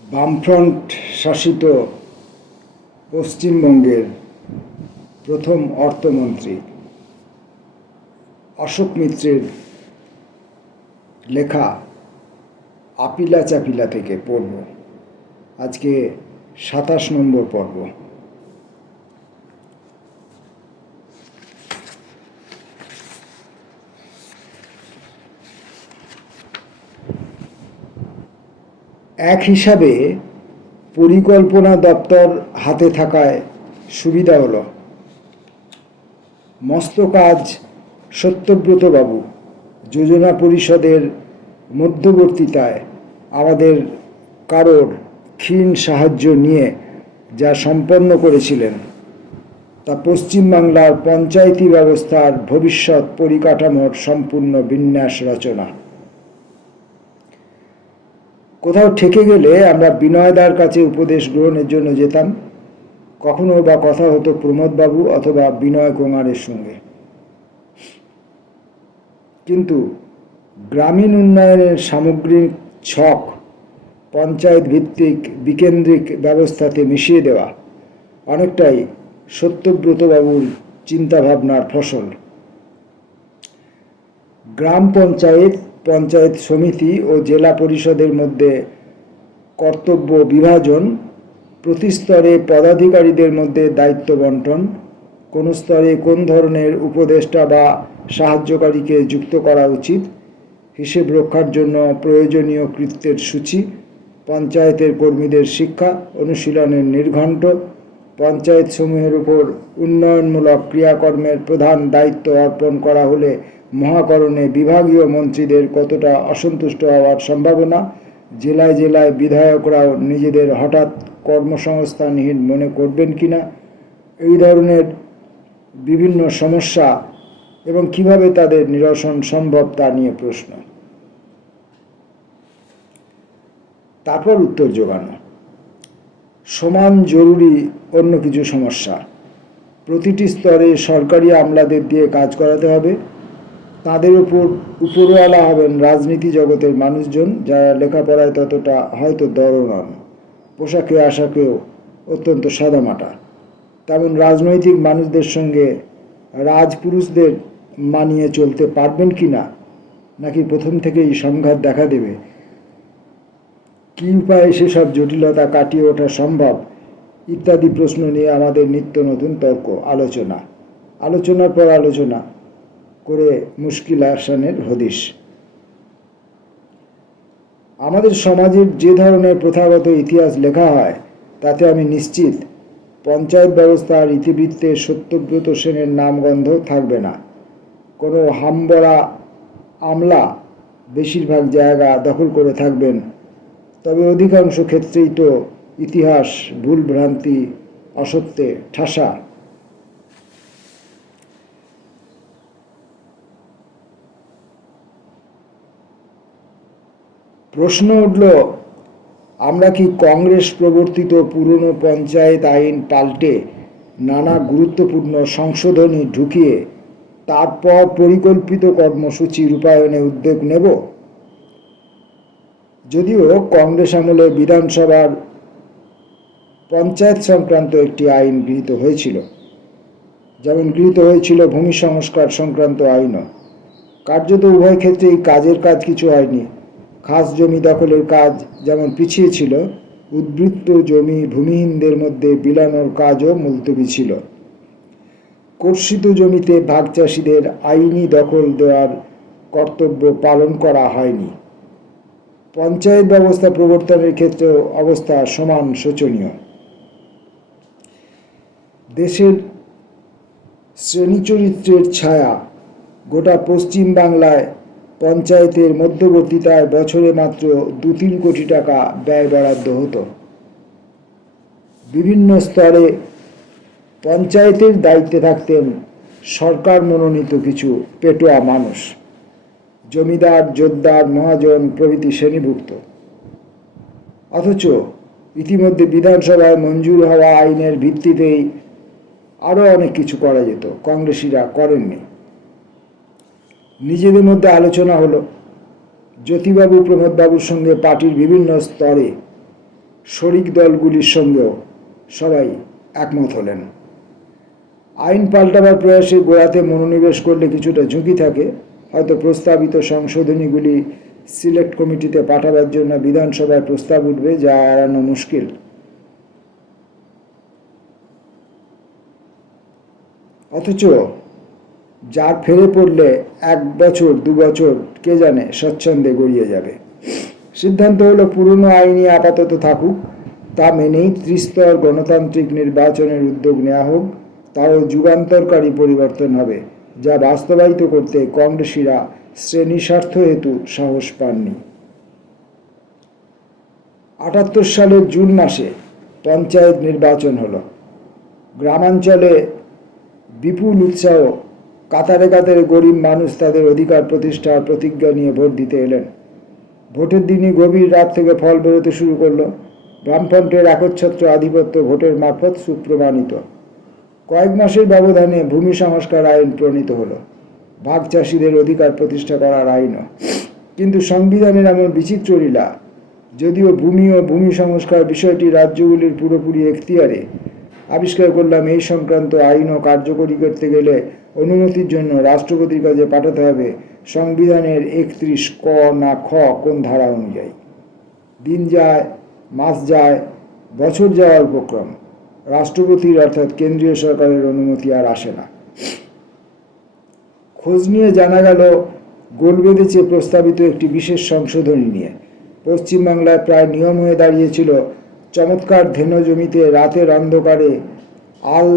বামফ্রন্ট শাসিত পশ্চিমবঙ্গের প্রথম অর্থমন্ত্রী অশোক মিত্রের লেখা আপিলা চাপিলা থেকে পড়ব। আজকে ২৭ নম্বর পর্ব। এক হিসাবে পরিকল্পনা দপ্তর হাতে থাকায় সুবিধা হলো। মস্ত কাজ সত্যব্রতবাবু যোজনা পরিষদের মধ্যবর্তিতায় আমাদের কারোর ক্ষীণ সাহায্য নিয়ে যা সম্পন্ন করেছিলেন তা পশ্চিমবাংলার পঞ্চায়েতি ব্যবস্থার ভবিষ্যৎ পরিকাঠামোর সম্পূর্ণ বিন্যাস রচনা। কোথাও ঠেকে গেলে আমরা বিনয়দার কাছে উপদেশ গ্রহণের জন্য যেতাম। কখনো বা কথা হতো প্রমোদবাবু অথবা বিনয় কুমারের সঙ্গে। কিন্তু গ্রামীণ উন্নয়নের সামগ্রিক ছক পঞ্চায়েত ভিত্তিক বিকেন্দ্রিক ব্যবস্থাতে মিশিয়ে দেওয়া অনেকটাই সত্যব্রতবাবুর চিন্তাভাবনার ফসল। গ্রাম পঞ্চায়েত, পঞ্চায়েত সমিতি ও জেলা পরিষদের মধ্যে কর্তব্য বিভাজন, প্রতি স্তরে পদাধিকারীদের মধ্যে দায়িত্ব বন্টন, কোন স্তরে কোন ধরনের উপদেষ্টা বা সাহায্যকারীকে যুক্ত করা উচিত, হিসেব রক্ষার জন্য প্রয়োজনীয় কৃত্যের সূচি, পঞ্চায়েতের কর্মীদের শিক্ষা অনুশীলনের নির্ঘণ্ট, পঞ্চায়েত সমূহের উপর উন্নয়নমূলক ক্রিয়াকর্মের প্রধান দায়িত্ব অর্পণ করা হলে মহাকরণে বিভাগীয় মন্ত্রীদের কতটা অসন্তুষ্ট হওয়ার সম্ভাবনা, জেলায় জেলায় বিধায়করাও নিজেদের হঠাৎ কর্মসংস্থানহীন মনে করবেন কিনা, এই ধরনের বিভিন্ন সমস্যা এবং কিভাবে তাদের নিরসন সম্ভব তা নিয়ে প্রশ্ন। তারপর উত্তর জোগানো। সমান জরুরি অন্য কিছু সমস্যা। প্রতিটি স্তরে সরকারি আমলাদের দিয়ে কাজ করাতে হবে। তাদের উপর উপরওয়ালা হবেন রাজনীতি জগতের মানুষজন, যারা লেখাপড়ায় ততটা হয়তো দড় নন, পোশাকে আশাকেও অত্যন্ত সাদামাটা। তেমন রাজনৈতিক মানুষদের সঙ্গে রাজপুরুষদের মানিয়ে চলতে পারবেন কি না, নাকি প্রথম থেকেই সংঘাত দেখা দেবে, কী উপায়ে সেসব জটিলতা কাটিয়ে ওঠা সম্ভব ইত্যাদি প্রশ্ন নিয়ে আমাদের নিত্য নতুন তর্ক, আলোচনার পর আলোচনা করে মুশকিল আসানের হদিশ। আমাদের সমাজের যে ধরনের প্রথাগত ইতিহাস লেখা হয় তাতে আমি নিশ্চিত পঞ্চায়েত ব্যবস্থার ইতিবৃত্তে সত্যব্রত সেনের নামগন্ধ থাকবে না। কোনো হামবড়া আমলা বেশিরভাগ জায়গা দখল করে থাকবেন, তবে অধিকাংশ ক্ষেত্রেই তো ইতিহাস ভুলভ্রান্তি, অসত্যে ঠাসা। প্রশ্ন উঠল, আমরা কি কংগ্রেস প্রবর্তিত পুরনো পঞ্চায়েত আইন পাল্টে নানা গুরুত্বপূর্ণ সংশোধনী ঢুকিয়ে তারপর পরিকল্পিত কর্মসূচি রূপায়ণে উদ্যোগ নেব? যদিও কংগ্রেস আমলে বিধানসভার পঞ্চায়েত সংক্রান্ত একটি আইন গৃহীত হয়েছিল, যেমন গৃহীত হয়েছিল ভূমি সংস্কার সংক্রান্ত আইনও, কার্যত উভয় ক্ষেত্রেই কাজের কাজ কিছু হয়নি। খাস জমি দখলের কাজ যেমন পিছিয়ে ছিল, উদ্বৃত্ত জমি ভূমিহীনদের মধ্যে বিলানোর কাজও মুলতবি ছিল। কর্ষিত জমিতে ভাগ চাষিদের আইনি দখল দেওয়ার কর্তব্য পালন করা হয়নি। পঞ্চায়েত ব্যবস্থা প্রবর্তনের ক্ষেত্রেও অবস্থা সমান শোচনীয়। দেশের শ্রেণীচরিত্রের ছায়া গোটা পশ্চিম বাংলায় পঞ্চায়েতের মধ্যবর্তিতায় বছরে মাত্র ২-৩ কোটি টাকা ব্যয় বরাদ্দ হতো। বিভিন্ন স্তরে পঞ্চায়েতের দায়িত্বে থাকতেন সরকার মনোনীত কিছু পেটোয়া মানুষ, জমিদার, জোতদার, মহাজন প্রভৃতি শ্রেণীভুক্ত। অথচ ইতিমধ্যে বিধানসভায় মঞ্জুর হওয়া আইনের ভিত্তিতেই আরও অনেক কিছু করা যেত, কংগ্রেসিরা করেননি। নিজেদের মধ্যে আলোচনা হলো। জ্যোতিবাবু প্রমোদবাবুর সঙ্গে পার্টির বিভিন্ন স্তরে শরিক দলগুলির সঙ্গেও সবাই একমত হলেন। আইন পাল্টাবার প্রয়াসে গোড়াতে মনোনিবেশ করলে কিছুটা ঝুঁকি থাকে, হয়তো প্রস্তাবিত সংশোধনীগুলি সিলেক্ট কমিটিতে পাঠাবার জন্য বিধানসভায় প্রস্তাব উঠবে, যা এড়ানো মুশকিল। অথচ যার ফেরে পড়লে 1 বছর 2 বছর কে জানে স্বচ্ছন্দে গড়িয়ে যাবে। সিদ্ধান্ত হলো পুরনো আইনই আপাতত থাকুক, তা মেনেই ত্রিস্তর গণতান্ত্রিক নির্বাচনের উদ্যোগ নেওয়া হোক। তারও যুগান্তরকারী পরিবর্তন হবে, যা বাস্তবায়িত করতে কংগ্রেসীরা শ্রেণী স্বার্থ হেতু সাহস পাননি। 78 সালের জুন মাসে পঞ্চায়েত নির্বাচন হলো। গ্রামাঞ্চলে বিপুল উৎসাহ, কাতারে কাতারে গরিব মানুষ তাদের অধিকার প্রতিষ্ঠার প্রতিজ্ঞা নিয়ে ভোট দিতে এলেন। ভোটের দিনই গভীর রাত থেকে ফল বেরোতে শুরু করলো। বামফ্রন্টের একচ্ছত্র আধিপত্য ভোটের মারফত সুপ্রমাণিত। কয়েক মাসের ব্যবধানে ভূমি সংস্কার আইন প্রণীত হলো, ভাগ চাষিদের অধিকার প্রতিষ্ঠা করার আইনও। কিন্তু সংবিধানের এমন বিচিত্র লীলা, যদিও ভূমি ও ভূমি সংস্কার বিষয়টি রাজ্যগুলির পুরোপুরি এখতিয়ারে, আবিষ্কার করলাম এই সংক্রান্ত আইনও কার্যকরী করতে গেলে অনুমতির জন্য রাষ্ট্রপতির কাছে পাঠাতে হবে সংবিধানের 31 ক না খ কোন ধারা অনুযায়ী। দিন যায়, মাস যায়, বছর যাওয়ার উপক্রম, রাষ্ট্রপতির অর্থাৎ কেন্দ্রীয় সরকারের অনুমতি আর আসে না। খোঁজ নিয়ে জানা গেল গোল বেঁধেছে প্রস্তাবিত একটি বিশেষ সংশোধনী নিয়ে। পশ্চিমবাংলায় প্রায় নিয়ম হয়ে দাঁড়িয়েছিল, চমৎকার ধেনু জমিতে রাতের অন্ধকারে আল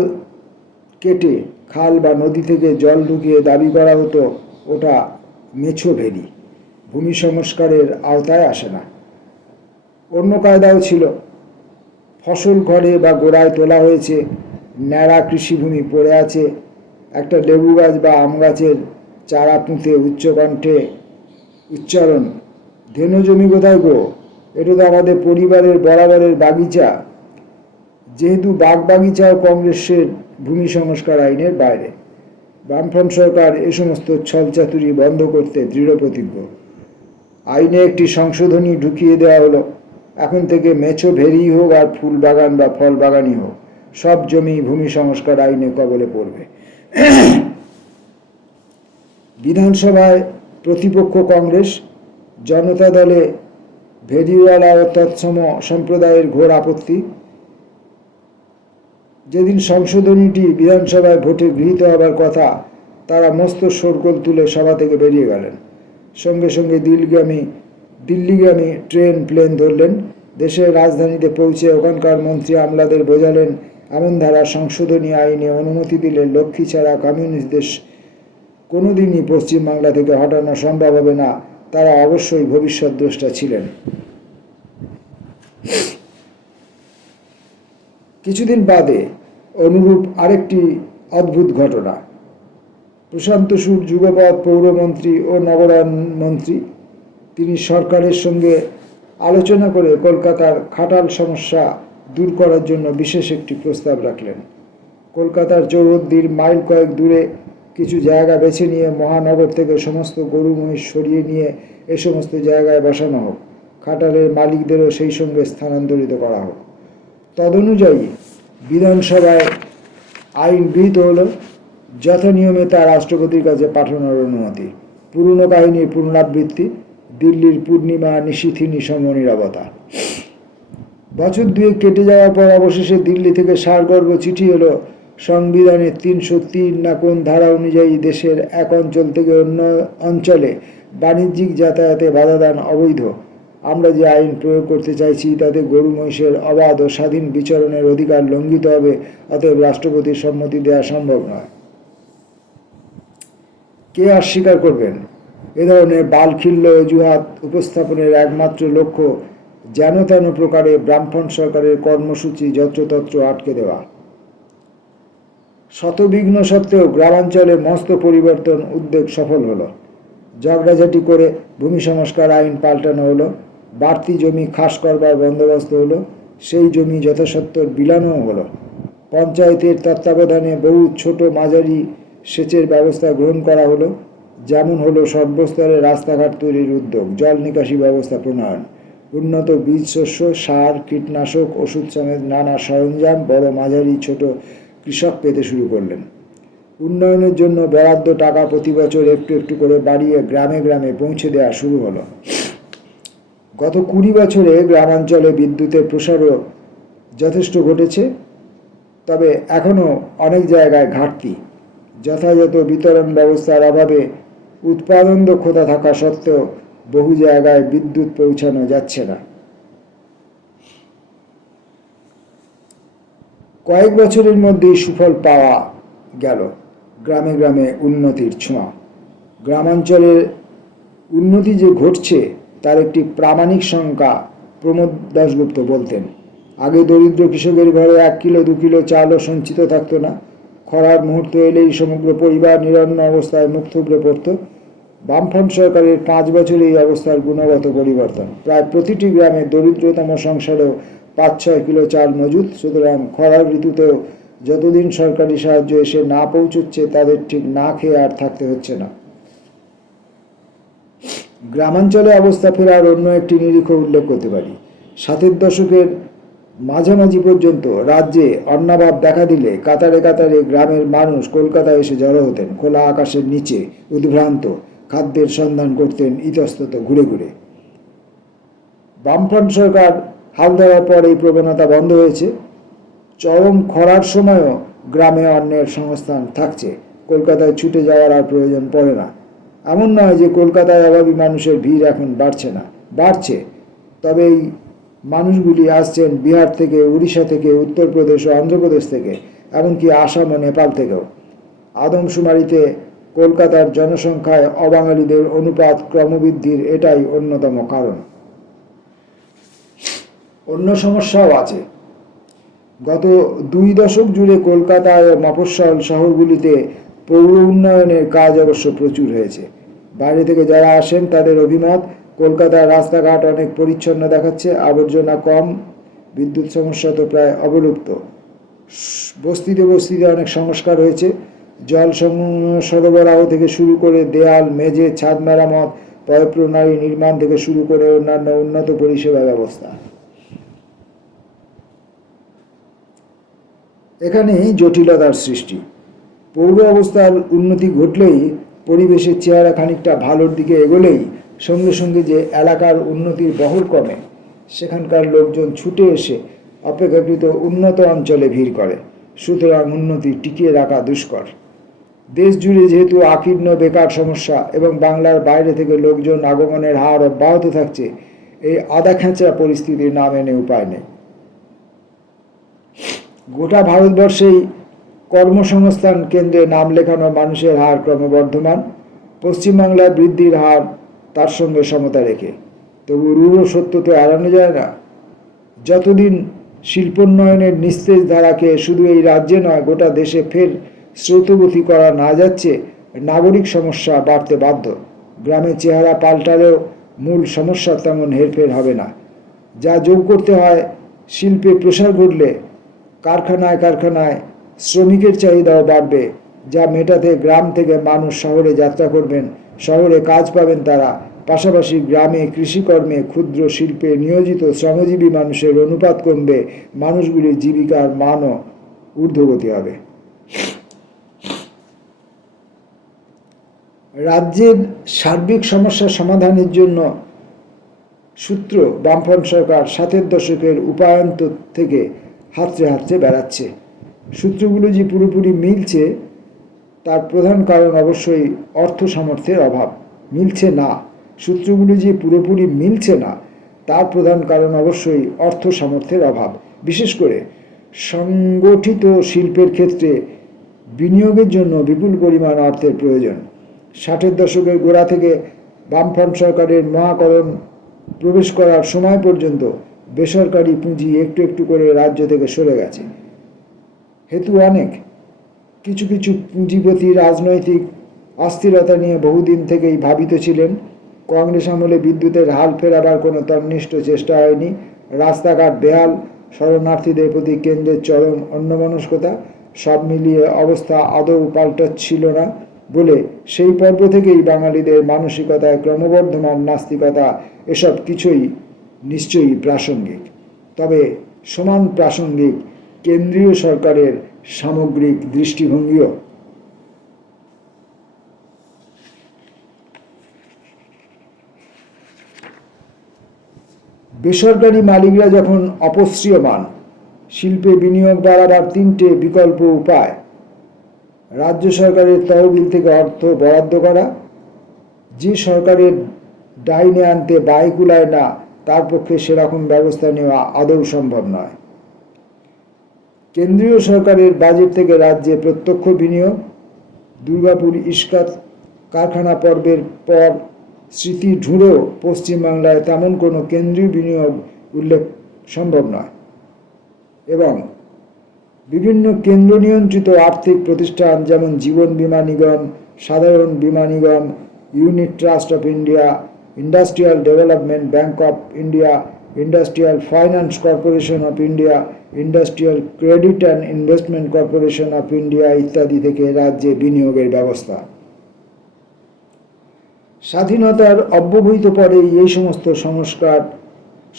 কেটে খাল বা নদী থেকে জল ঢুকিয়ে দাবি করা হতো ওটা মেছো ভেরি, ভূমি সংস্কারের আওতায় আসে না। অন্য কায়দাও ছিল, ফসল ঘরে বা গোড়ায় তোলা হয়েছে, ন্যাড়া কৃষিভূমি পড়ে আছে, একটা লেবু গাছ বা আম গাছের চারা পুঁতে উচ্চকণ্ঠে উচ্চারণ, ধেনু জমি কোথায় গো, এটা তো আমাদের পরিবারের বরাবরের বাগিচা। যেহেতু বাগ বাগিচাও কংগ্রেসের ভূমি সংস্কার আইনের বাইরে, বামফ্রন্ট সরকার এ সমস্ত ছলচাতুরি বন্ধ করতে দৃঢ় প্রতিজ্ঞ। আইনে একটি সংশোধনী ঢুকিয়ে দেওয়া হলো, এখন থেকে মেছো ভেরি হোক আর ফুল বাগান বা ফল বাগানই হোক, সব জমি ভূমি সংস্কার আইনে কবলে পড়বে। বিধানসভায় প্রতিপক্ষ কংগ্রেস, জনতা দলে ভেরিওয়ালা ও তৎসম সম্প্রদায়ের ঘোর আপত্তি। যেদিন সংশোধনীটি বিধানসভায় ভোটে গৃহীত হবার কথা, তারা মস্ত শোরগোল তুলে সভা থেকে বেরিয়ে গেলেন। সঙ্গে সঙ্গে দিল্লিগামী ট্রেন প্লেন ধরলেন। দেশের রাজধানীতে পৌঁছে ওখানকার মন্ত্রী আমলাদের বোঝালেন, এমন ধারা সংশোধনী আইনে অনুমতি দিলে লক্ষ্মী ছাড়া কমিউনিস্ট দেশ কোনোদিনই পশ্চিমবাংলা থেকে হটানো সম্ভব হবে না। তারা অবশ্যই ভবিষ্যৎদ্রষ্টা ছিলেন। কিছুদিন বাদে অনুরূপ আরেকটি অদ্ভুত ঘটনা। প্রশান্ত সুর যুগপৎ পৌরমন্ত্রী ও নগরায়ণ মন্ত্রী, তিনি সরকারের সঙ্গে আলোচনা করে কলকাতার খাটাল সমস্যা দূর করার জন্য বিশেষ একটি প্রস্তাব রাখলেন। কলকাতার চৌহদ্দির মাইল কয়েক দূরে কিছু জায়গা বেছে নিয়ে মহানগর থেকে সমস্ত গরু মহিষ সরিয়ে নিয়ে এ সমস্ত জায়গায় বসানো হোক, খাটালের মালিকদেরও সেই সঙ্গে স্থানান্তরিত করা হোক। তদনুযায়ী বিধানসভায় আইন গৃহীত হলো, যথানিয়মে তা রাষ্ট্রপতির কাছে পাঠানোর অনুমতি। পুরনো কাহিনীর পুনরাবৃত্তি, দিল্লির পূর্ণিমা নিশীথিনী সমনীরবতা। বছর 2 কেটে যাওয়ার পর অবশেষে দিল্লি থেকে সারগর্ভ চিঠি হলো, সংবিধানের 303 না কোন ধারা অনুযায়ী দেশের এক অঞ্চল থেকে অন্য অঞ্চলে বাণিজ্যিক যাতায়াতে বাধাদান অবৈধ। আমরা যে আইন প্রয়োগ করতে চাইছি তাতে গরু মহিষের অবাধ ও স্বাধীন বিচরণের অধিকার লঙ্ঘিত হবে, অতএব রাষ্ট্রপতির সম্মতি দেওয়া সম্ভব নয়। কে অস্বীকার করবেন? এ ধরনের বালখিল্য অজুহাত উপস্থাপনের একমাত্র লক্ষ্য যেন তেন প্রকারে বামফ্রন্ট সরকারের কর্মসূচি যত্রতত্র আটকে দেওয়া। শতবিঘ্ন সত্ত্বেও গ্রামাঞ্চলে মস্ত পরিবর্তন উদ্যোগ সফল হলো। ঝগড়াঝাটি করে ভূমি সংস্কার আইন পাল্টানো হলো, বাড়তি জমি খাস করবার বন্দোবস্ত হলো, সেই জমি যথাসত্ত্বর বিলানোও হলো। পঞ্চায়েতের তত্ত্বাবধানে বহু ছোট মাঝারি সেচের ব্যবস্থা গ্রহণ করা হলো, যেমন হলো সর্বস্তরে রাস্তাঘাট তৈরির উদ্যোগ, জল নিকাশি ব্যবস্থা প্রণয়ন। উন্নত বীজ শস্য, সার, কীটনাশক, ওষুধ সমেত নানা সরঞ্জাম বড় মাঝারি ছোট কৃষক পেতে শুরু করলেন। উন্নয়নের জন্য বরাদ্দ টাকা প্রতি বছর একটু একটু করে বাড়িয়ে গ্রামে গ্রামে পৌঁছে দেওয়া শুরু হলো। গত 20 বছরে গ্রামাঞ্চলে বিদ্যুতের প্রসারও যথেষ্ট ঘটেছে, তবে এখনও অনেক জায়গায় ঘাটতি। যথাযথ বিতরণ ব্যবস্থার অভাবে উৎপাদন দক্ষতা থাকা সত্ত্বেও বহু জায়গায় বিদ্যুৎ পৌঁছানো যাচ্ছে না। কয়েক বছরের মধ্যেই সুফল পাওয়া গেল। গ্রামে গ্রামে উন্নতির ছোঁয়া। গ্রামাঞ্চলের উন্নতি যে ঘটছে তার একটি প্রামাণিক সংখ্যা প্রমোদ দাশগুপ্ত বলতেন। আগে দরিদ্র কৃষকের ঘরে 1 কিলো 2 কিলো চালও সঞ্চিত থাকতো না। খরার মুহূর্ত এলেই সমগ্র পরিবার নিরন্ন অবস্থায় মুখ থুবড়ে পড়ত। বামফ্রন্ট সরকারের 5 বছরে এই অবস্থার গুণগত পরিবর্তন। প্রায় প্রতিটি গ্রামে দরিদ্রতম সংসারেও 5-6 কিলো চাল মজুদ। সুতরাং খরার ঋতুতেও যতদিন সরকারি সাহায্য এসে না পৌঁছচ্ছে তাদের ঠিক না খেয়ে আর থাকতে হচ্ছে না। গ্রামাঞ্চলে অবস্থা ফেরার অন্য একটি নিরিখ উল্লেখ করতে পারি। 60-এর দশকের মাঝামাঝি পর্যন্ত রাজ্যে অন্নাভাব দেখা দিলে কাতারে কাতারে গ্রামের মানুষ কলকাতায় এসে জড়ো হতেন। খোলা আকাশের নিচে উদ্ভ্রান্ত খাদ্যের সন্ধান করতেন ইতস্তত ঘুরে ঘুরে। বামফ্রন্ট সরকার হাল ধরার পর এই প্রবণতা বন্ধ হয়েছে। চরম খরার সময়ও গ্রামে অন্নের সংস্থান থাকছে। কলকাতায় ছুটে যাওয়ার আর প্রয়োজন পড়ে না। এমন নয় যে কলকাতায় অভাবী মানুষের ভিড় এখন বাড়ছে না, বাড়ছে। তবে এই মানুষগুলি আসছেন বিহার থেকে, উড়িষ্যা থেকে, উত্তরপ্রদেশ ও অন্ধ্রপ্রদেশ থেকে, এমনকি আসাম ও নেপাল থেকেও। আদমশুমারিতে কলকাতার জনসংখ্যায় অবাঙালিদের অনুপাত ক্রমবৃদ্ধির এটাই অন্যতম কারণ। অন্য সমস্যাও আছে। গত 2 দশক জুড়ে কলকাতায় মফস্বল শহরগুলিতে পৌর উন্নয়নের কাজ অবশ্য প্রচুর হয়েছে। বাইরে থেকে যারা আসেন তাদের অভিমত, কলকাতার রাস্তাঘাট অনেক পরিচ্ছন্ন দেখাচ্ছে, আবর্জনা কম, বিদ্যুৎ সমস্যা তো প্রায় অবলুপ্ত। বস্তিতে বস্তিতে অনেক সংস্কার হয়েছে। জল সরবরাহ থেকে শুরু করে দেয়াল, মেঝে, ছাদ মেরামত, পয়ঃপ্রণালী নির্মাণ থেকে শুরু করে অন্যান্য উন্নত পরিষেবা ব্যবস্থা। এখানেই জটিলতার সৃষ্টি। পৌর অবস্থার উন্নতি ঘটলেই, পরিবেশের চেহারা খানিকটা ভালোর দিকে এগোলেই সঙ্গে সঙ্গে যে এলাকার উন্নতির বহর কমে, সেখানকার লোকজন ছুটে এসে অপেক্ষাকৃত উন্নত অঞ্চলে ভিড় করে। সুতরাং উন্নতি টিকিয়ে রাখা দুষ্কর। দেশ জুড়ে যেহেতু আকীর্ণ বেকার সমস্যা এবং বাংলার বাইরে থেকে লোকজন আগমনের হার অব্যাহত থাকছে, এই আধা-খেঁচা পরিস্থিতির নাম এনে উপায় নেই। গোটা ভারতবর্ষেই কর্মসংস্থান কেন্দ্রে নাম লেখানো মানুষের হার ক্রমবর্ধমান। পশ্চিমবাংলায় বৃদ্ধির হার তার সঙ্গে সমতা রেখে। তবু রূঢ় সত্য তো এড়ানো যায় না। যতদিন শিল্পোন্নয়নের নিস্তেজ ধারাকে শুধু এই রাজ্যে নয় গোটা দেশে ফের স্রোতগতি করা না যাচ্ছে, নাগরিক সমস্যা বাড়তে বাধ্য। গ্রামের চেহারা পাল্টালেও মূল সমস্যা তেমন হেরফের হবে না। যা যোগ করতে হয়, শিল্পে প্রসার ঘটলে কারখানায় কারখানায় শ্রমিকের চাহিদাও বাড়বে, যা মেটাতে গ্রাম থেকে মানুষ শহরে যাত্রা করবেন, শহরে কাজ পাবেন তারা। পাশাপাশি গ্রামে কৃষিকর্মে, ক্ষুদ্র শিল্পে নিয়োজিত শ্রমজীবী মানুষের অনুপাত কমবে, মানুষগুলির জীবিকার মানও ঊর্ধ্বগতি হবে। রাজ্যের সার্বিক সমস্যা সমাধানের জন্য সূত্র বামফ্রন্ট সরকার 60-এর দশকের উপায়ন্তর থেকে হাতড়ে হাতড়ে বেড়াচ্ছে। সূত্রগুলো যে পুরোপুরি মিলছে তার প্রধান কারণ অবশ্যই অর্থ সামর্থ্যের অভাব। মিলছে না, সূত্রগুলো যে পুরোপুরি মিলছে না তার প্রধান কারণ অবশ্যই অর্থ সামর্থ্যের অভাব। বিশেষ করে সংগঠিত শিল্পের ক্ষেত্রে বিনিয়োগের জন্য বিপুল পরিমাণ অর্থের প্রয়োজন। 60-এর দশকের গোড়া থেকে বামফ্রন্ট সরকারের মহাকরণ প্রবেশ করার সময় পর্যন্ত বেসরকারি পুঁজি একটু একটু করে রাজ্য থেকে সরে গেছে। হেতু অনেক। কিছু কিছু পুঁজিপতি রাজনৈতিক অস্থিরতা নিয়ে বহুদিন থেকেই ভাবিত ছিলেন। কংগ্রেস আমলে বিদ্যুতের হাল ফেরাবার কোনো তন্নিষ্ঠ চেষ্টা হয়নি। রাস্তাঘাট বেহাল, শরণার্থীদের প্রতি কেন্দ্রের চরম অন্যমনস্কতা, সব মিলিয়ে অবস্থা আদৌ পাল্টাচ্ছিল না বলে সেই পর্ব থেকেই বাঙালিদের মানসিকতায় ক্রমবর্ধমান নাস্তিকতা, এসব কিছুই নিশ্চয়ই প্রাসঙ্গিক, তবে সমান প্রাসঙ্গিক কেন্দ্রীয় সরকারের সামগ্রিক দৃষ্টিভঙ্গিও। বেসরকারি মালিকরা যখন অপসৃয়মান, শিল্পে বিনিয়োগ বাড়াবার তিনটে বিকল্প উপায়: রাজ্য সরকারের তহবিল থেকে অর্থ বরাদ্দ করা, যে সরকারের ডাইনে আনতে ব্যয় কুলায় না তার পক্ষে সেরকম ব্যবস্থা নেওয়া আদৌ সম্ভব নয়। কেন্দ্রীয় সরকারের বাজেট থেকে রাজ্যে প্রত্যক্ষ বিনিয়োগ, দুর্গাপুর ইস্পাত কারখানা পর্বের পর স্মৃতি ঢুঁড়েও পশ্চিমবাংলায় তেমন কোনো কেন্দ্রীয় বিনিয়োগ উল্লেখ সম্ভব নয়, এবং বিভিন্ন কেন্দ্র নিয়ন্ত্রিত আর্থিক প্রতিষ্ঠান যেমন জীবন বীমা নিগম, সাধারণ বীমা নিগম, unit trust of India, industrial development bank of India, industrial finance corporation of India, industrial credit and investment corporation of India ইত্যাদি থেকে রাজ্যে বিনিয়োগের ব্যবস্থা। স্বাধীনতার অব্যবহিত পরেই এই সমস্ত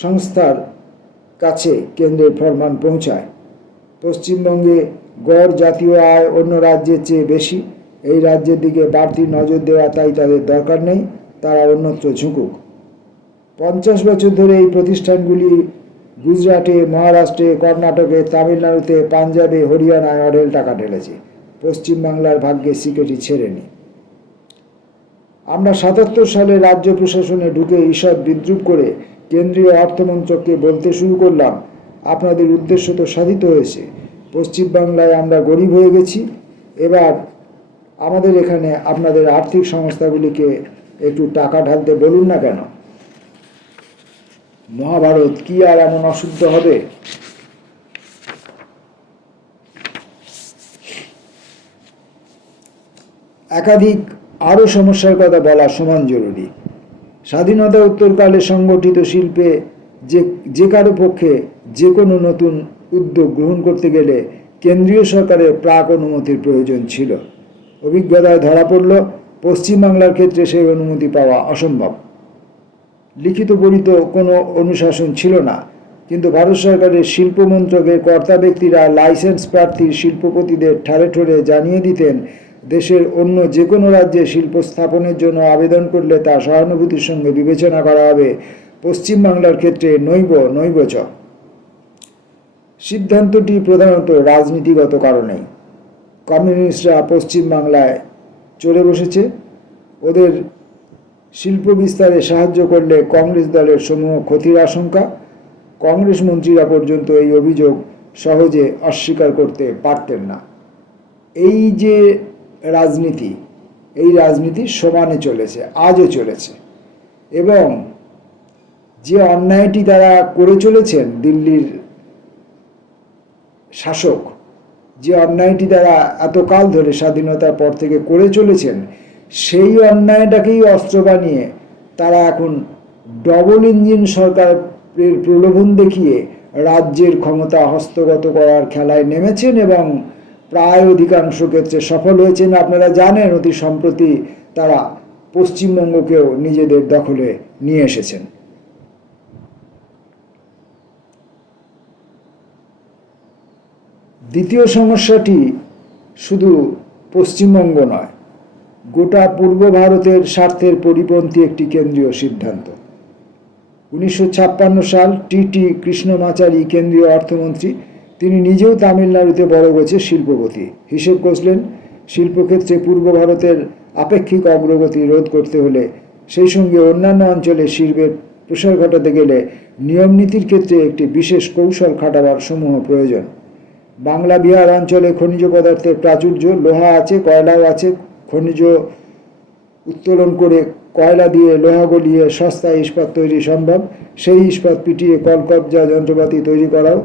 সংস্থার কাছে কেন্দ্রের ফরমান পৌঁছায়। পশ্চিমবঙ্গে গড় জাতীয় আয় অন্য রাজ্যের চেয়ে বেশি, এই রাজ্যের দিকে বাড়তি নজর দেওয়া তাই তাদের দরকার নেই, তারা অন্যত্র ঝুঁকুক। 50 বছর ধরে এই প্রতিষ্ঠানগুলি গুজরাটে, মহারাষ্ট্রে, কর্ণাটকে, তামিলনাড়ুতে, পাঞ্জাবে, হরিয়ানায় অঢেল টাকা ঢেলেছে, পশ্চিমবাংলার ভাগ্যে সিকেটি ছেড়েনি। আমরা 77 সালে রাজ্য প্রশাসনে ঢুকে ঈষৎ বিদ্রুপ করে কেন্দ্রীয় অর্থমন্ত্রককে বলতে শুরু করলাম, আপনাদের উদ্দেশ্য তো সাধিত হয়েছে, পশ্চিমবাংলায় আমরা গরিব হয়ে গেছি, এবার আমাদের এখানে আপনাদের আর্থিক সংস্থাগুলিকে একটু টাকা ঢালতে বলুন না কেন। মহাভারত কি আর এমন অশুদ্ধ হবে? একাধিক আরও সমস্যার কথা বলা সমান জরুরি। স্বাধীনতা উত্তরকালে সংগঠিত শিল্পে যে কারো পক্ষে যে কোনো নতুন উদ্যোগ গ্রহণ করতে গেলে কেন্দ্রীয় সরকারের প্রাক অনুমতির প্রয়োজন ছিল। অভিজ্ঞতায় ধরা পড়ল পশ্চিমবাংলার ক্ষেত্রে সেই অনুমতি পাওয়া অসম্ভব। লিখিত পরিত কোনো অনুশাসন ছিল না, কিন্তু ভারত সরকারের শিল্প মন্ত্রকের কর্তা ব্যক্তিরা লাইসেন্স প্রার্থী শিল্পপতিদের ঠারে ঠোরে জানিয়ে দিতেন, দেশের অন্য যে কোনো রাজ্যে শিল্প স্থাপনের জন্য আবেদন করলে তা সহানুভূতির সঙ্গে বিবেচনা করা হবে, পশ্চিমবাংলার ক্ষেত্রে নৈব চ। সিদ্ধান্তটি প্রধানত রাজনীতিগত কারণেই। কমিউনিস্টরা পশ্চিমবাংলায় চলে বসেছে, ওদের শিল্প বিস্তারে সাহায্য করলে কংগ্রেস দলের সমূহ ক্ষতির আশঙ্কা। কংগ্রেস মন্ত্রীরা পর্যন্ত এই অভিযোগ সহজে অস্বীকার করতে পারতেন না। এই যে রাজনীতি, এই রাজনীতি সমানে চলেছে, আজও চলেছে, এবং যে অন্যায়টি তারা করে চলেছেন, দিল্লির শাসক যে অন্যায়টি তারা এতকাল ধরে স্বাধীনতার পর থেকে করে চলেছেন, সেই অন্যায়টাকেই অস্ত্র বানিয়ে তারা এখন ডবল ইঞ্জিন সরকারের প্রলোভন দেখিয়ে রাজ্যের ক্ষমতা হস্তগত করার খেলায় নেমেছেন, এবং প্রায় অধিকাংশ ক্ষেত্রে সফল হয়েছেন। আপনারা জানেন, অতি সম্প্রতি তারা পশ্চিমবঙ্গকেও নিজেদের দখলে নিয়ে এসেছেন। দ্বিতীয় সমস্যাটি শুধু পশ্চিমবঙ্গ নয়, গোটা পূর্ব ভারতের স্বার্থের পরিপন্থী একটি কেন্দ্রীয় সিদ্ধান্ত। 1956 সাল টি কৃষ্ণমাচারী কেন্দ্রীয় অর্থমন্ত্রী, তিনি নিজেও তামিলনাড়ুতে বড় গোছের শিল্পপতি, হিসেব কষলেন শিল্পক্ষেত্রে পূর্ব ভারতের আপেক্ষিক অগ্রগতি রোধ করতে হলে, সেই সঙ্গে অন্যান্য অঞ্চলে শিল্পের প্রসার ঘটাতে গেলে নিয়মনীতির ক্ষেত্রে একটি বিশেষ কৌশল খাটাবার সমূহ প্রয়োজন। বাংলা বিহার অঞ্চলে খনিজ পদার্থের প্রাচুর্য, লোহা আছে, কয়লাও আছে, খনিজ উত্তোলন করে কয়লা দিয়ে লোহা গলিয়ে সস্তায় ইস্পাত তৈরি সম্ভব। সেই ইস্পাত পিটিয়ে কলকবজা যন্ত্রপাতি তৈরি করাও,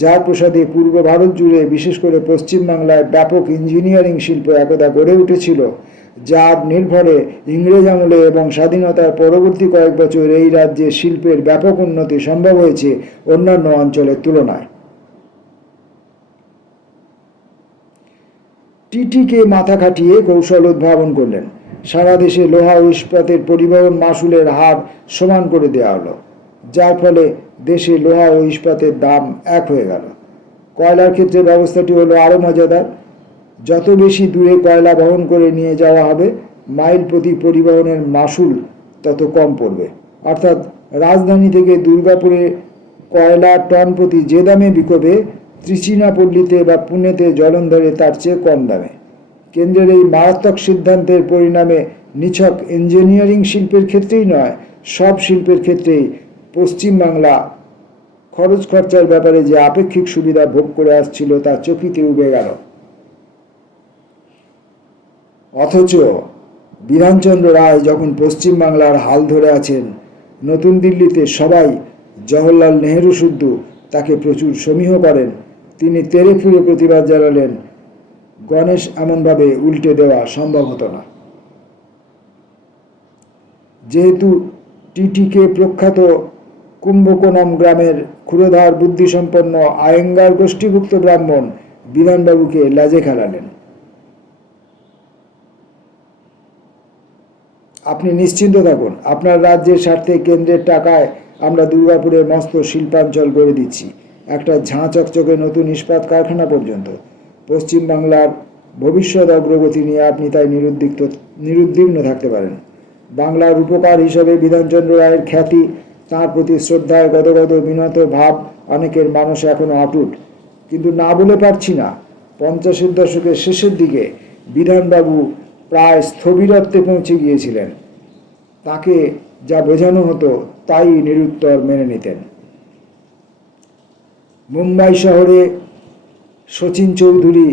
যার প্রসাদে পূর্ব ভারত জুড়ে, বিশেষ করে পশ্চিমবাংলায় ব্যাপক ইঞ্জিনিয়ারিং শিল্প একদা গড়ে উঠেছিল, যার নির্ভরে ইংরেজ আমলে এবং স্বাধীনতার পরবর্তী কয়েক বছর এই রাজ্যে শিল্পের ব্যাপক উন্নতি সম্ভব হয়েছে অন্যান্য অঞ্চলের তুলনায়। টিটিকে মাথা খাটিয়ে কৌশল উদ্ভাবন করলেন। সারা দেশে লোহা ও ইস্পাতের পরিবহন মাশুলের হার সমান করে দেওয়া হলো। যার ফলে দেশে লোহা ও ইস্পাতের দাম এক হয়ে গেল। কয়লার ক্ষেত্রে ব্যবস্থাটি হলো আরও মজাদার। যত বেশি দূরে কয়লা বহন করে নিয়ে যাওয়া হবে, মাইল প্রতি পরিবহনের মাশুল তত কম পড়বে। অর্থাৎ রাজধানী থেকে দুর্গাপুরে কয়লা টন প্রতি যে দামে বিকবে, ত্রিচিনাপল্লীতে বা পুনেতে জলন্ধরে তার চেয়ে কম দামে। কেন্দ্রের এই মারাত্মক সিদ্ধান্তের পরিণামে নিছক ইঞ্জিনিয়ারিং শিল্পের ক্ষেত্রেই নয়, সব শিল্পের ক্ষেত্রেই পশ্চিমবাংলা খরচ খরচার ব্যাপারে যে আপেক্ষিক সুবিধা ভোগ করে আসছিল তা চকিতে উবে গেল। অথচ বিধানচন্দ্র রায় যখন পশ্চিমবাংলার হাল ধরে আছেন, নতুন দিল্লিতে সবাই জওহরলাল নেহেরু শুদ্ধ তাকে প্রচুর সমীহ করেন। তিনি তেরে ফুরে প্রতিবাদ জানালেন, গণেশ এমনভাবে উল্টে দেওয়া সম্ভব হতো না। যেহেতু টিটিকে প্রখ্যাত কুম্ভকোণম গ্রামের ক্ষুরধার বুদ্ধিসম্পন্ন আয়েঙ্গার গোষ্ঠীভুক্ত ব্রাহ্মণ বিধানবাবুকে লাজে খেলালেন। আপনি নিশ্চিন্ত থাকুন, আপনার রাজ্যের স্বার্থে কেন্দ্রের টাকায় আমরা দুর্গাপুরে মস্ত শিল্পাঞ্চল গড়ে দিচ্ছি, একটা ঝাঁ চকচকে নতুন ইস্পাত কারখানা পর্যন্ত। পশ্চিমবাংলার ভবিষ্যৎ অগ্রগতি নিয়ে আপনি তাই নিরুদ্বিগ্ন থাকতে পারেন। বাংলার উপকার হিসেবে বিধানচন্দ্র রায়ের খ্যাতি, তাঁর প্রতি শ্রদ্ধায় গদগদ বিনত ভাব অনেকের মানুষে এখনো অটুট। কিন্তু না বলে পারছি না, 50-এর দশকের শেষের দিকে বিধানবাবু প্রায় স্থবিরত্বে পৌঁছে গিয়েছিলেন। তাকে যা বোঝানো হতো তাই নিরুত্তর মেনে নিতেন। মুম্বাই শহরে শচীন চৌধুরী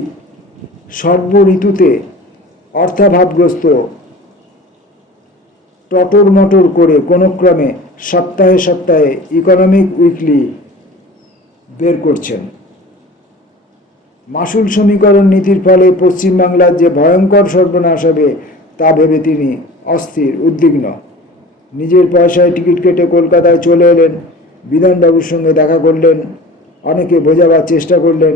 সর্বঋতুতে অর্থাভাবগ্রস্ত টটর মটর করে কোনো ক্রমে সপ্তাহে সপ্তাহে ইকোনমিক উইকলি বের করছেন। মাসুল সমীকরণ নীতির ফলে পশ্চিমবাংলার যে ভয়ঙ্কর সর্বনাশ হবে তা ভেবে তিনি অস্থির, উদ্বিগ্ন। নিজের পয়সায় টিকিট কেটে কলকাতায় চলে এলেন, বিধানবাবুর সঙ্গে দেখা করলেন, অনেকে বোঝাবার চেষ্টা করলেন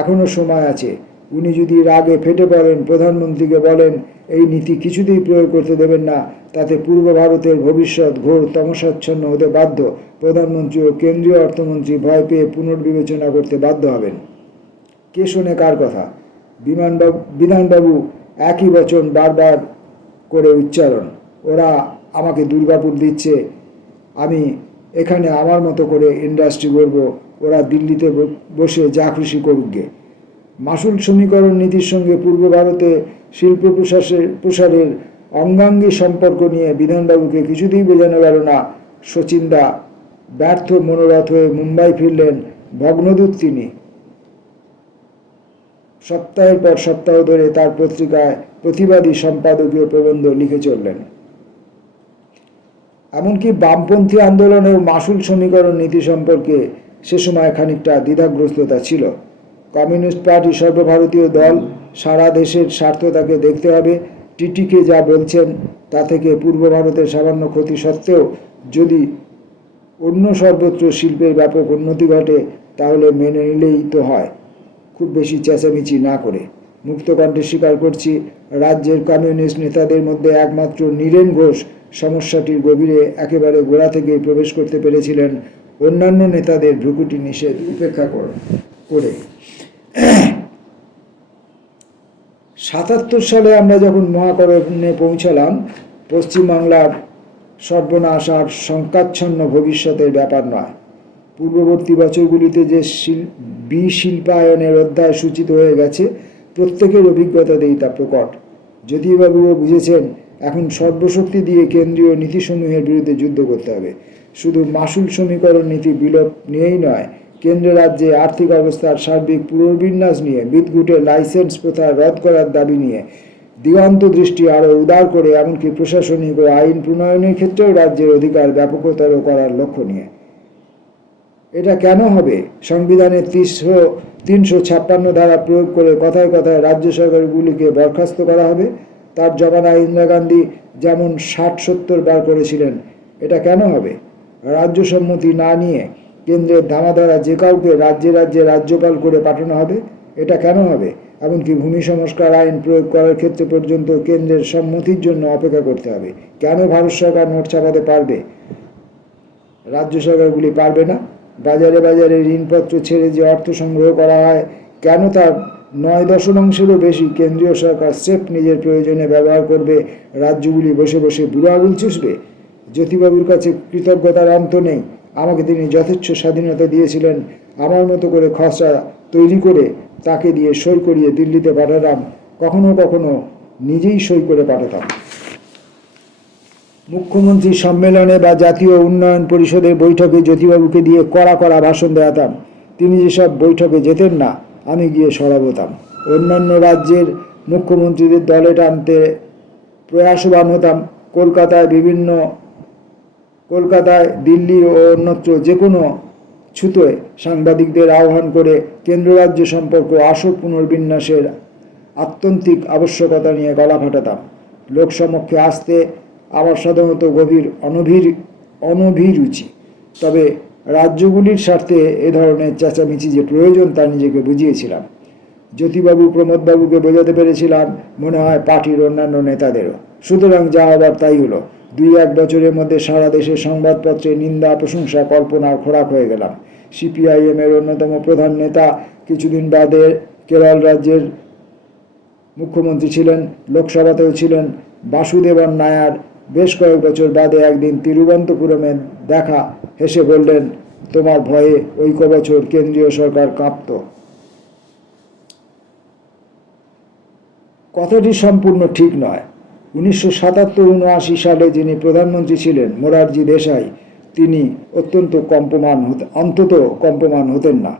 এখনও সময় আছে। উনি যদি রাগে ফেটে পড়েন, প্রধানমন্ত্রীকে বলেন এই নীতি কিছুতেই প্রয়োগ করতে দেবেন না, তাতে পূর্ব ভারতের ভবিষ্যৎ ঘোর তমসাচ্ছন্ন হতে বাধ্য। প্রধানমন্ত্রী ও কেন্দ্রীয় অর্থমন্ত্রী ভয় পেয়ে পুনর্বিবেচনা করতে বাধ্য হবেন। কে শোনে কার কথা? বিধানবাবু একই বচন বারবার করে উচ্চারণ, ওরা আমাকে দুর্গাপুর দিচ্ছে, আমি এখানে আমার মতো করে ইন্ডাস্ট্রি গড়ব, ওরা দিল্লিতে বসে যা খুশি করুক গে। মাসুল সমীকরণ নীতির সঙ্গে পূর্ব ভারতে শিল্প প্রসারের অঙ্গাঙ্গী সম্পর্ক নিয়ে বিধানবাবুকে কিছুতেই বোঝানো গেল না। শচীনদা ব্যর্থ মনোরথ হয়ে মুম্বাই ফিরলেন। ভগ্নদূত তিনি। সপ্তাহের পর সপ্তাহ ধরে তার পত্রিকায় প্রতিবাদী সম্পাদকীয় প্রবন্ধ লিখে চললেন। এমনকি বামপন্থী আন্দোলনেও মাসুল সমীকরণ নীতি সম্পর্কে সে সময় খানিকটা দ্বিধাগ্রস্ততা ছিল। কমিউনিস্ট পার্টি সর্বভারতীয় দল, সারা দেশের স্বার্থ তাকে দেখতে হবে। টিটিকে যা বলছেন তা থেকে পূর্ব ভারতের সামান্য ক্ষতি সত্ত্বেও যদি অন্য সর্বত্র শিল্পের ব্যাপক উন্নতি ঘটে তাহলে মেনে নিলেই তো হয়, খুব বেশি চেঁচামেচি না করে। মুক্তকণ্ঠে স্বীকার করছি, রাজ্যের কমিউনিস্ট নেতাদের মধ্যে একমাত্র নীরেন ঘোষ সমস্যাটির গভীরে একেবারে গোড়া থেকেই প্রবেশ করতে পেরেছিলেন, অন্যান্য নেতাদের ভ্রুকুটি নিষেধ উপেক্ষা করে। 77 সালে আমরা যখন মহাকরণে পৌঁছালাম, পশ্চিমবাংলার সর্বনাশ আর শঙ্কাচ্ছন্ন ভবিষ্যতের ব্যাপার নয়। পূর্ববর্তী বছরগুলিতে যে বিশিল্পায়নের অধ্যায় সূচিত হয়ে গেছে, প্রত্যেকের অভিজ্ঞতাতেই তা প্রকট। জ্যোতিবাবুও বুঝেছেন এখন সর্বশক্তি দিয়ে কেন্দ্রীয় নীতিসমূহের বিরুদ্ধে যুদ্ধ করতে হবে। শুধু মাসুল সমীকরণ নীতি বিলোপ নিয়েই নয়, কেন্দ্র রাজ্যে আর্থিক অবস্থার সার্বিক পুনর্বিন্যাস নিয়ে, বিদ্যুতের লাইসেন্স প্রথা রদ করার দাবি নিয়ে, দিগন্ত দৃষ্টি আরও উদার করে এমনকি প্রশাসনিক ও আইন প্রণয়নের ক্ষেত্রেও রাজ্যের অধিকার ব্যাপকতর করার লক্ষ্য নিয়ে। এটা কেন হবে? সংবিধানের 356 ধারা প্রয়োগ করে কথায় কথায় রাজ্য সরকারগুলিকে বরখাস্ত করা হবে? তার জমানায় ইন্দিরা গান্ধী যেমন 60-70 বার করেছিলেন। এটা কেন হবে? রাজ্য সম্মতি না নিয়ে কেন্দ্রের ধামাধারা যে কাউকে রাজ্যে রাজ্যে রাজ্যপাল করে পাঠানো হবে? এটা কেন হবে? এমনকি ভূমি সংস্কার আইন প্রয়োগ করার ক্ষেত্রে পর্যন্ত কেন্দ্রের সম্মতির জন্য অপেক্ষা করতে হবে। কেন ভারত সরকার নোট ছাপাতে পারবে? রাজ্য সরকারগুলি পারবে না? বাজারে বাজারে ঋণপত্র ছেড়ে যে অর্থ সংগ্রহ করা হয়, কেন তার 9/10 বেশি কেন্দ্রীয় সরকার স্রেফ নিজের প্রয়োজনে ব্যবহার করবে? রাজ্যগুলি বসে বসে বুড়ো আঙুল চুষবে? জ্যোতিবাবুর কাছে কৃতজ্ঞতার অন্ত নেই। আমাকে তিনি যথেচ্ছ স্বাধীনতা দিয়েছিলেন। আমার মতো করে খসড়া তৈরি করে তাকে দিয়ে সই করিয়ে দিল্লিতে পাঠাতাম, কখনো কখনো নিজেই সই করে পাঠাতাম। মুখ্যমন্ত্রী সম্মেলনে বা জাতীয় উন্নয়ন পরিষদের বৈঠকে জ্যোতিবাবুকে দিয়ে কড়া কড়া ভাষণ দেওয়াতাম। তিনি যেসব বৈঠকে যেতেন না, আমি গিয়ে সরাবতাম। অন্যান্য রাজ্যের মুখ্যমন্ত্রীদের দলে টানতে প্রয়াসবান হতাম। কলকাতায়, দিল্লি ও অন্যত্র যে কোনো ছুতোয় সাংবাদিকদের আহ্বান করে কেন্দ্র রাজ্য সম্পর্ক আশু পুনর্বিন্যাসের আত্যন্তিক আবশ্যকতা নিয়ে গলা ফাটাতাম। লোকসমক্ষে আসতে আমার সাধারণত গভীর অনভিরুচি। তবে রাজ্যগুলির স্বার্থে এ ধরনের চেঁচামেচি যে প্রয়োজন তা নিজেকে বুঝিয়েছিলাম। জ্যোতিবাবু প্রমোদবাবুকে বোঝাতে পেরেছিলাম, মনে হয় পার্টির অন্যান্য নেতাদেরও। সুতরাং যা হবার তাই হলো। 2-1 বছরের মধ্যে সারা দেশের সংবাদপত্রে নিন্দা প্রশংসা কল্পনার খোরাক হয়ে গেলাম। CPIM এর অন্যতম প্রধান নেতা কিছুদিন বাদে কেরল রাজ্যের মুখ্যমন্ত্রী ছিলেন, লোকসভাতেও ছিলেন। বাসুদেবন নায়ার বেশ কয়েক বছর বাদে একদিন তিরুবনন্তপুরমে দেখা হেসে বললেন, তোমার ভয়ে ওই কবছর কেন্দ্রীয় সরকার কাঁপত। কথাটি সম্পূর্ণ ঠিক নয়। 1977-79 সালে যিনি প্রধানমন্ত্রী ছিলেন, মোরারজি দেশাই, তিনি অন্তত কম্পমান হতেন না।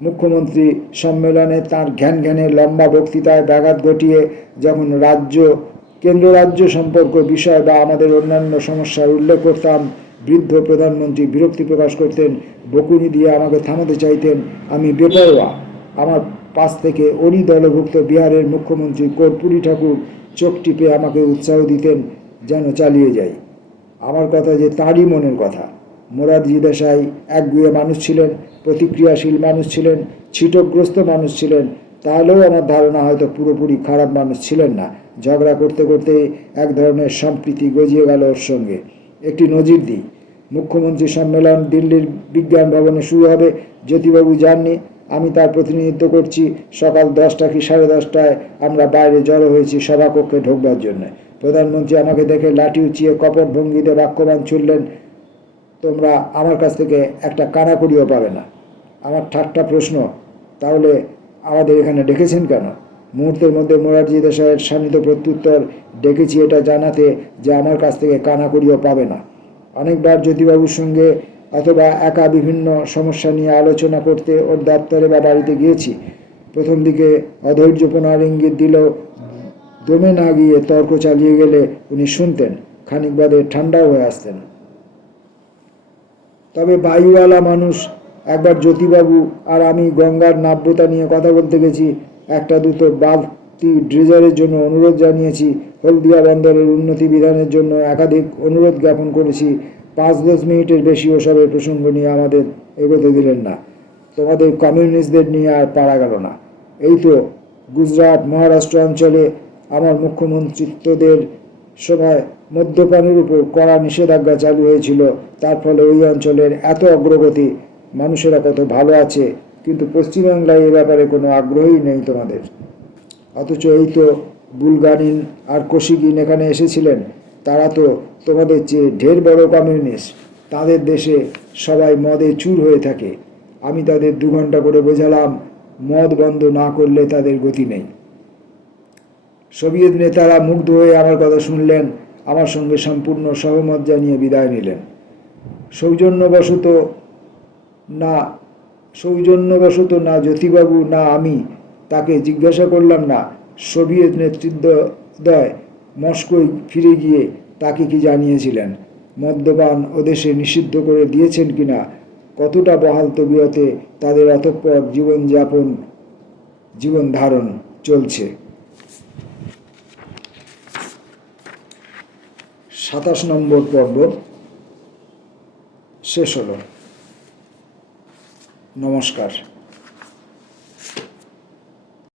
মুখ্যমন্ত্রী সম্মেলনে তাঁর ঘ্যানের লম্বা বক্তৃতায় ব্যাঘাত ঘটিয়ে যখন কেন্দ্র রাজ্য সম্পর্ক বিষয় বা আমাদের অন্যান্য সমস্যার উল্লেখ করতাম, বৃদ্ধ প্রধানমন্ত্রী বিরক্তি প্রকাশ করতেন, বকুনি দিয়ে আমাকে থামাতে চাইতেন। আমি বেপরোয়া। আমার পাশ থেকে ওরই দলভুক্ত বিহারের মুখ্যমন্ত্রী কর্পূরী ঠাকুর চোখ টিপে আমাকে উৎসাহ দিতেন যেন চালিয়ে যাই। আমার কথা যে তাঁরই মনের কথা। মোরারজি দেশাই একগুঁয়ে মানুষ ছিলেন, প্রতিক্রিয়াশীল মানুষ ছিলেন, ছিটগ্রস্ত মানুষ ছিলেন। তাহলেও আমার ধারণা হয়তো পুরোপুরি খারাপ মানুষ ছিলেন না। ঝগড়া করতে করতে এক ধরনের সম্প্রীতি গজিয়ে গেল ওর সঙ্গে। একটি নজির দিই। মুখ্যমন্ত্রী সম্মেলন দিল্লির বিজ্ঞান ভবনে শুরু হবে। জ্যোতিবাবু যাননি, আমি তার প্রতিনিধিত্ব করছি। সকাল 10টা কি 10:30টায় আমরা বাইরে জড়ো হয়েছি সভাকক্ষে ঢোকবার জন্য। প্রধানমন্ত্রী আমাকে দেখে লাঠি উঁচিয়ে কপট ভঙ্গিতে বাক্যবান ছুড়লেন, তোমরা আমার কাছ থেকে একটা কানাকড়িও পাবে না। আমার ঠাট্টা প্রশ্ন, তাহলে আমাদের এখানে ডেকেছেন কেন? মুহূর্তের মধ্যে মোরারজি দেশাইয়ের শানিত প্রত্যুত্তর, ডেকেছি এটা জানাতে যে আমার কাছ থেকে কানাকড়িও পাবে না। অনেকবার জ্যোতিবাবুর সঙ্গে অথবা একা বিভিন্ন সমস্যা নিয়ে আলোচনা করতে ওর দপ্তরে বা বাড়িতে গিয়েছি। প্রথম দিকে অধৈর্যপনার ইঙ্গিত দিলেও দমে না গিয়ে তর্ক চালিয়ে গেলে উনি শুনতেন, খানিক বাদে ঠান্ডাও হয়ে আসতেন। তবে বায়ুওয়ালা মানুষ। একবার জ্যোতিবাবু আর আমি গঙ্গার নাব্যতা নিয়ে কথা বলতে গেছি। একটা দুটো বাড়তি ড্রেজারের জন্য অনুরোধ জানিয়েছি। হলদিয়া বন্দরের উন্নতি বিধানের জন্য একাধিক অনুরোধ জ্ঞাপন করেছি। 5-10 মিনিটের বেশি ওসবের প্রসঙ্গ নিয়ে আমাদের এগোতে দিলেন না। তোমাদের কমিউনিস্টদের নিয়ে আর পারা গেল না। এই তো গুজরাট, মহারাষ্ট্র অঞ্চলে আমার মুখ্যমন্ত্রিত্বদের সময় মদ্যপানের উপর কড়া নিষেধাজ্ঞা চালু হয়েছিল। তার ফলে ওই অঞ্চলের এত অগ্রগতি। মানুষেরা কত ভালো আছে, কিন্তু পশ্চিমবাংলায় এ ব্যাপারে কোনো আগ্রহই নেই তোমাদের। অথচ এই তো বুলগারিন আর কোশিগিন এখানে এসেছিলেন। তারা তো তোমাদের চেয়ে ঢের বড় কমিউনিস্ট। তাদের দেশে সবাই মদে চুর হয়ে থাকে। আমি তাদের 2 ঘন্টা করে বোঝালাম, মদ বন্ধ না করলে তাদের গতি নেই। সোভিয়েত নেতারা মুগ্ধ হয়ে আমার কথা শুনলেন, আমার সঙ্গে সম্পূর্ণ সহমত জানিয়ে বিদায় নিলেন। সৌজন্যবশত না জ্যোতিবাবু না আমি তাকে জিজ্ঞাসা করলাম না, সোভিয়েত নেতৃত্বদ্বয় মস্কোয় ফিরে গিয়ে তাকে কি জানিয়েছিলেন, মদ্যপান ওদেশে নিষিদ্ধ করে দিয়েছেন কিনা, কতটা বহাল তবিয়তে তাদের অতঃপর জীবন ধারণ চলছে। 27 নম্বর পর্ব শেষ হলো। নমস্কার।